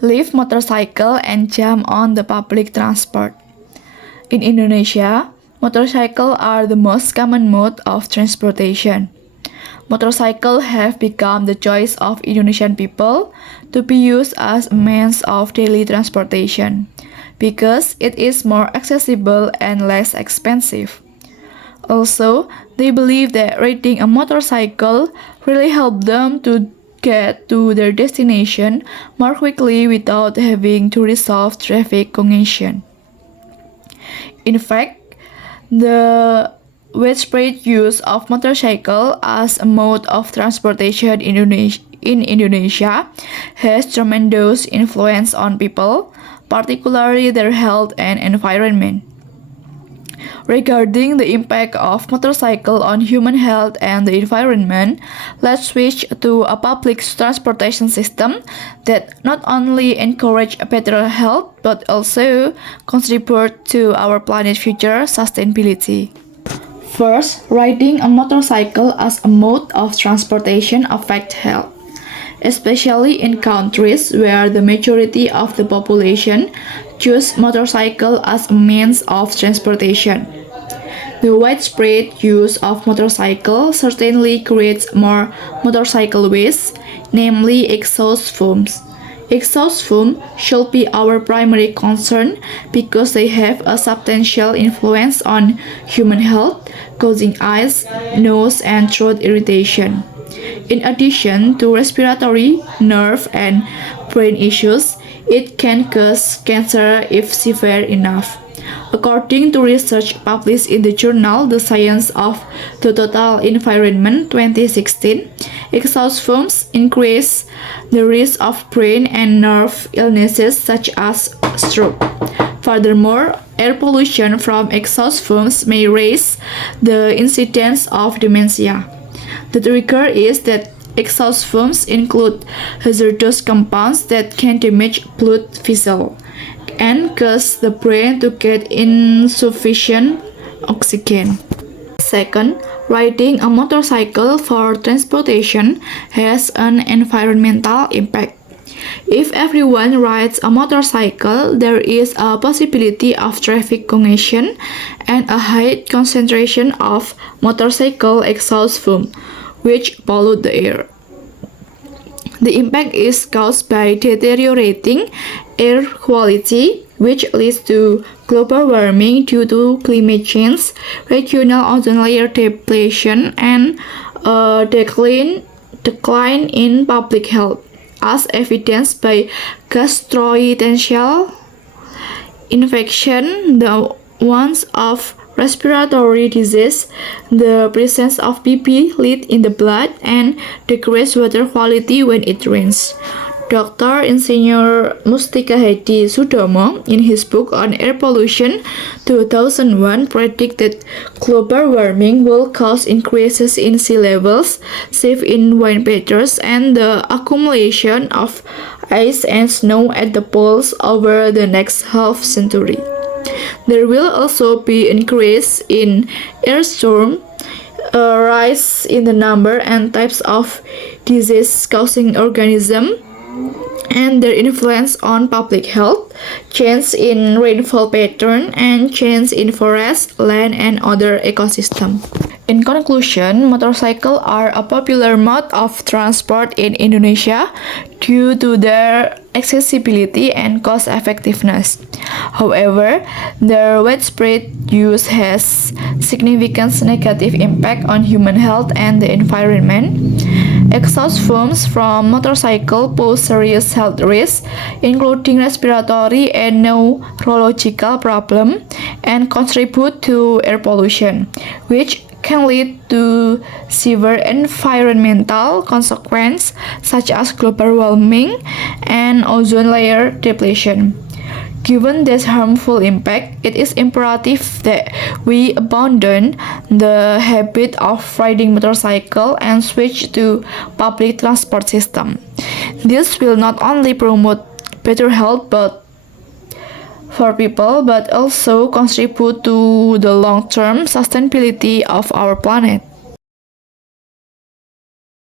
leave motorcycle and jump on the public transport. In Indonesia, motorcycles are the most common mode of transportation. Motorcycles have become the choice of Indonesian people to be used as a means of daily transportation because it is more accessible and less expensive. Also, they believe that riding a motorcycle really helps them to get to their destination more quickly without having to resolve traffic congestion. In fact, the widespread use of motorcycle as a mode of transportation in Indonesia has tremendous influence on people, particularly their health and environment. Regarding the impact of motorcycle on human health and the environment, let's switch to a public transportation system that not only encourage a better health but also contribute to our planet's future sustainability. First, riding a motorcycle as a mode of transportation affects health, especially in countries where the majority of the population choose motorcycle as a means of transportation. The widespread use of motorcycles certainly creates more motorcycle waste, namely exhaust fumes. Exhaust fumes should be our primary concern because they have a substantial influence on human health, causing eyes, nose, and throat irritation. In addition to respiratory, nerve, and brain issues, it can cause cancer if severe enough. According to research published in the journal The Science of the Total Environment 2016, exhaust fumes increase the risk of brain and nerve illnesses such as stroke. Furthermore, air pollution from exhaust fumes may raise the incidence of dementia. The trigger is that exhaust fumes include hazardous compounds that can damage blood vessels and cause the brain to get insufficient oxygen. Second, riding a motorcycle for transportation has an environmental impact. If everyone rides a motorcycle, there is a possibility of traffic congestion and a high concentration of motorcycle exhaust fumes, which pollute the air. The impact is caused by deteriorating air quality, which leads to global warming due to climate change, regional ozone layer depletion, and a decline in public health, as evidenced by gastrointestinal infection, the ones of respiratory disease, the presence of PP lead in the blood, and decreased water quality when it rains. Dr. Insinyur Mustika Hadi Sudomo, in his book on air pollution 2001, predicted global warming will cause increases in sea levels, shift in wind patterns, and the accumulation of ice and snow at the poles over the next half century. There will also be increase in air storm, a rise in the number and types of disease-causing organisms, and their influence on public health, change in rainfall pattern, and change in forest, land, and other ecosystems. In conclusion, motorcycles are a popular mode of transport in Indonesia due to their accessibility and cost effectiveness. However, their widespread use has significant negative impact on human health and the environment. Exhaust fumes from motorcycles pose serious health risks, including respiratory and neurological problems, and contribute to air pollution, which can lead to severe environmental consequences such as global warming and ozone layer depletion. Given this harmful impact, it is imperative that we abandon the habit of riding motorcycle and switch to public transport system. This will not only promote better health for people but also contribute to the long-term sustainability of our planet.